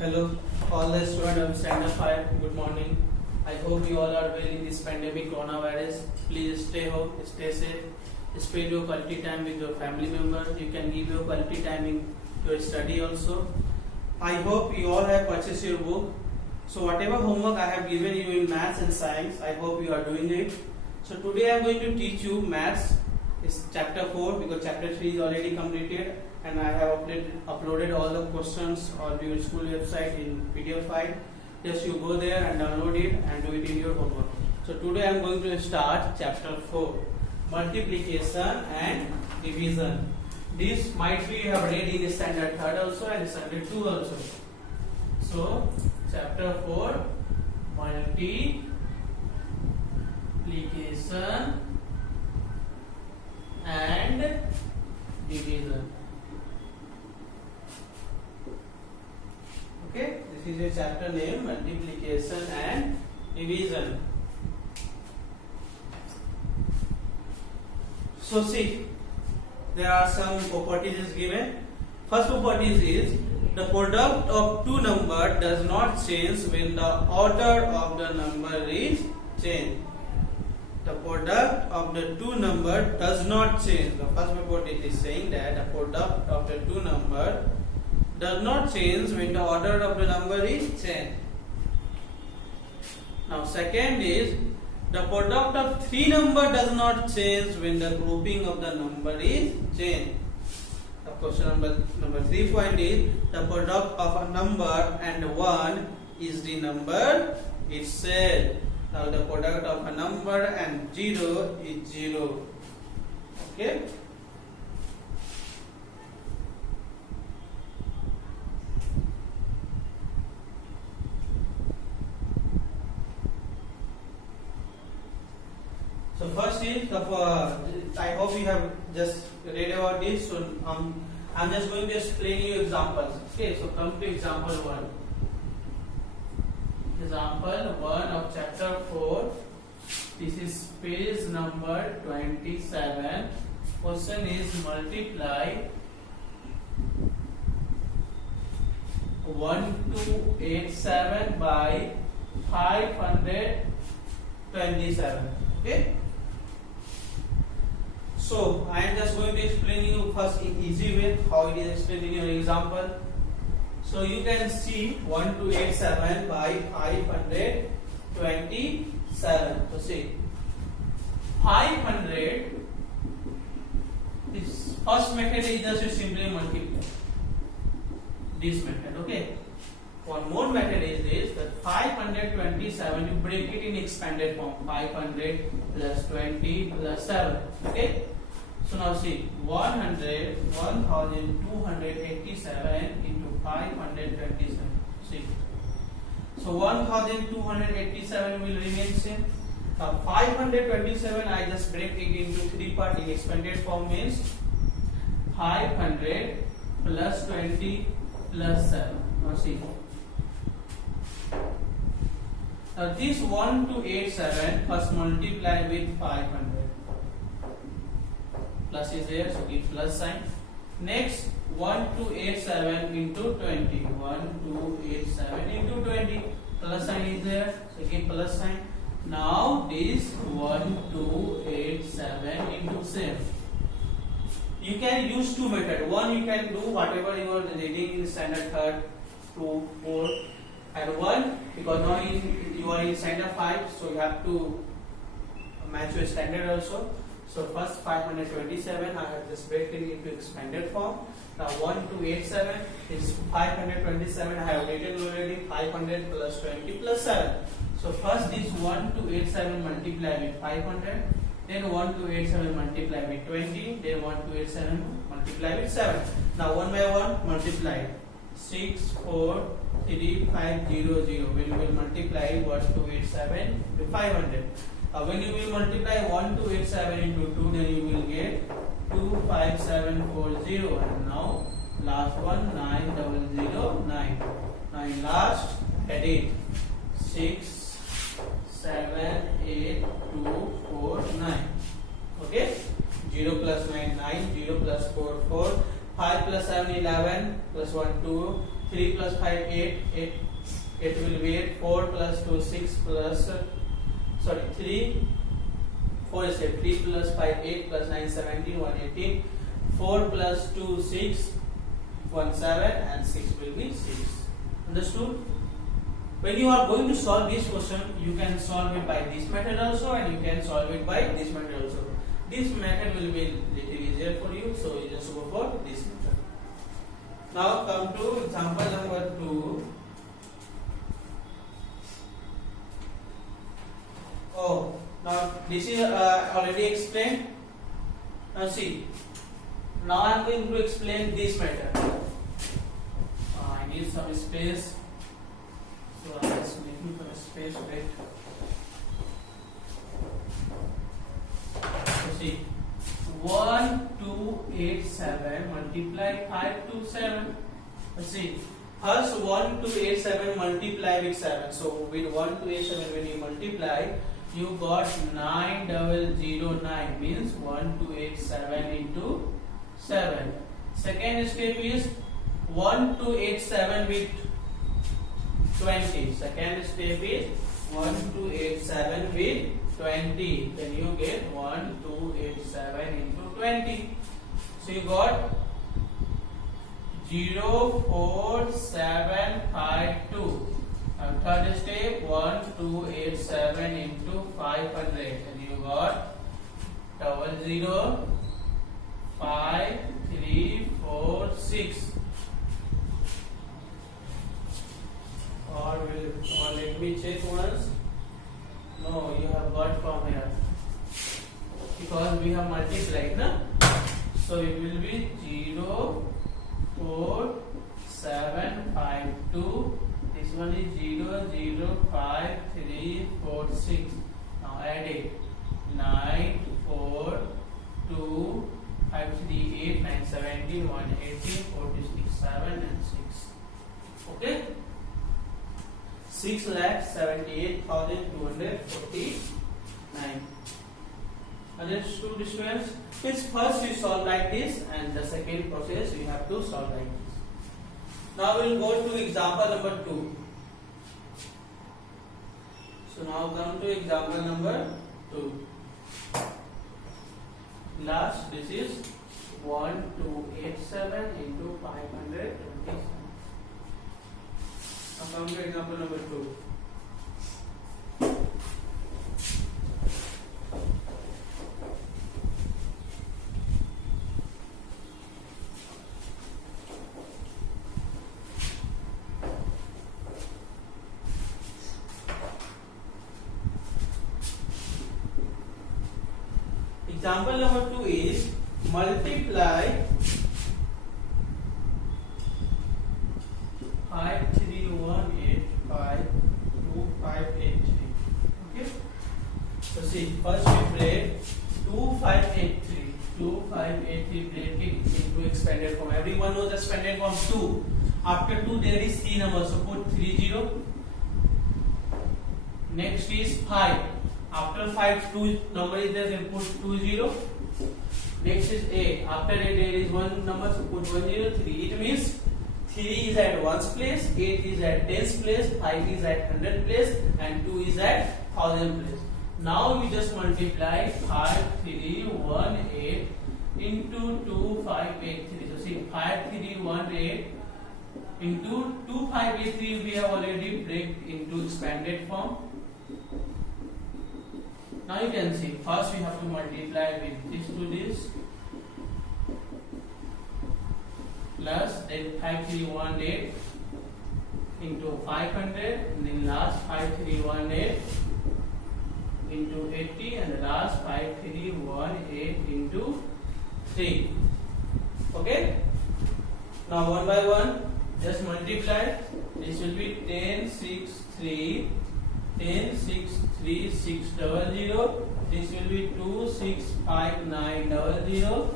Hello, all the students of Standard 5. Good morning. I hope you all are well in this pandemic coronavirus. Please stay home, stay safe. Spend your quality time with your family members. You can give your quality time in your study also. I hope you all have purchased your book. So whatever homework I have given you in maths and science, I hope you are doing it. So today I am going to teach you maths. It's chapter 4 because chapter 3 is already completed. And I have uploaded all the questions on your school website in PDF file. Just you go there and download it and do it in your homework. So today I am going to start chapter 4, multiplication and division. This might be you have read in standard 3rd also and standard 2 also. So chapter 4, multiplication and division. Okay, this is a chapter name, multiplication and division. So see, there are some properties is given. First property is the product of two numbers does not change when the order of the number is changed. The product of the two numbers does not change. The first property is saying that the product of the two numbers does not change when the order of the number is changed. Now second is the product of three numbers does not change when the grouping of the number is changed. The question number 3 point is the product of a number and 1 is the number itself. Now the product of a number and 0 is 0. Okay. So first is I hope you have just read about this. So I'm just going to explain you examples. Okay, so come to example 1. Example 1 of chapter 4. This is page number 27. Question is multiply 1287 by 527. Okay. So I am just going to explain you first in easy way how it is explained in your example. So you can see 1287 by 527. So see 500. This first method is just to simply multiply. This method, okay. One more method is this, that 527 you break it in expanded form. 500 plus 20 plus 7. Okay. So now see 1287 into 527. See. So 1287 will remain same. Now 527 I just break it into 3 parts in expanded form means 500 plus 20 plus 7. Now see. Now this 1287 first multiply with 500. Plus is there, so give plus sign. Next 1287 into 20. 1287 into 20. Plus sign is there, so give plus sign. Now this 1287 into 7. You can use two methods. One you can do whatever you are reading in standard 3rd, 2, 4. And 1 because now you are in standard 5, so you have to match your standard also. So first 527 I have just break it into expanded form. Now 1287 is 527 I have written already 500 plus 20 plus 7. So first this 1287 multiply with 500, then 1287 multiply with 20, then 1287 multiply with 7. Now one by one multiply. 643,500. When you will multiply 1287 with 500. When you will multiply 1287 into 2, then you will get 25740. And now last one 9009. Now in last add it 6, 7, 8, 2, 4, 9. Okay. 0 plus 9, 9, 0 plus 4, 4. 5 plus 7 11, 7 plus 1 2, 3 plus 5 8, 8 will be 8, 4 plus 2 6 plus 3 4 is 8, 3 plus 5 8 plus 9 17 1 18, 4 plus 2 6 1 7 and 6 will be 6. Understood? When you are going to solve this question, you can solve it by this method also and you can solve it by this method also. This method will be little easier for you, so you just go for this method. Now come to example number 2. Oh, now this is already explained. Now see, now I am going to explain this method. I need some space, so I am just making some space. Wait. So see, 1 2 8 7 multiply 5 to 7. Let's see. First 1 2 8 7 multiply with 7. So with 1 2 8 7 when you multiply, you got 9009 means 1 2 8 7 into 7. Second step is 1 2 8 7 with 20. Second step is 1 2 8 7 with 20. Then you get 1 2 8 7 into 20. So you got 0 4 7 5 2. And third step 1 2 8 7 into 500 and you got 00 5 3 4 6. Or let me check once. No, you have got from here because we have multiplied, na? So it will be 0 4 7 5 2. This one is 0 0 5 3 4 6. Now add it. 9 4 2 5 3 8 9 17 1 18 46 7 and 6. Okay. 6,78,249. Understood, students? Means first you solve like this, and the second process you have to solve like this. Now we will go to example number 2. So now come to example number 2. Last, this is 1287 into 527. Now come to example number 2. Example number 2 is multiply 53185258. Okay. So see, first we break 2583 break it into expanded form. Everyone knows the expanded form 2. After 2 there is 3 numbers, so put 30. Next is 5. After 5 2 number is there, then put 20. Next is 8. After 8 there is 1 number, so put 103. It means 3 is at 1's place, 8 is at 10's place, 5 is at 100 place and 2 is at 1000 place. Now we just multiply 5318 into 2583. So see, 5318 into 2583 we have already break into expanded form. Now you can see, first we have to multiply with this to this, plus then 5318 into 500, and then last 5318 into 80, and the last 5318 into 3. Okay? Now one by one, just multiply. This will be 10 6 3. 10 6 3 600. This will be 2 6 5 9 0 0.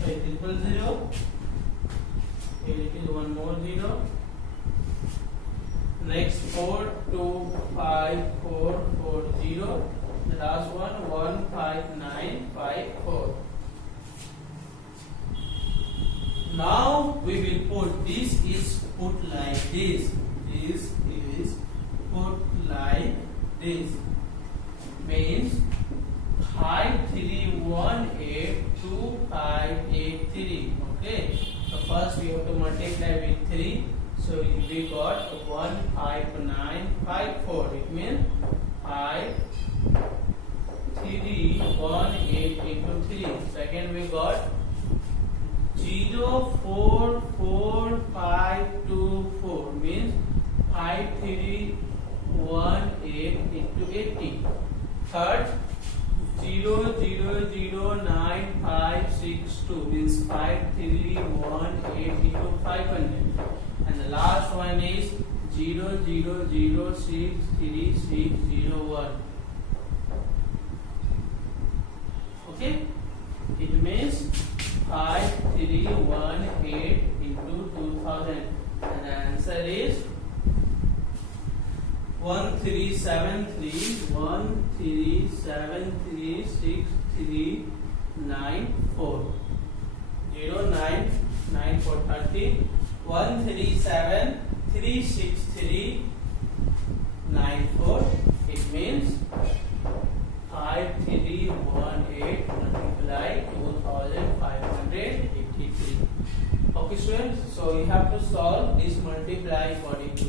000. Here it is one more 0. Next 4 2 5 4 4 0. The last one 1 5 9 5 4. Now we will put like this. This is put like this. Means 53182583. Okay. So first we have to multiply with 3. So we got 15954. It means 5318 into 3. Second we got 04524 means 5318 into 80. Third 0009562 means 5318 into 500. And the last one is 000636601. Okay, it means 5318 into 2000, and the answer is 13736394. 099430 13736394. It means 5318 multiply 2583. Okay students, so you have to solve this multiply according to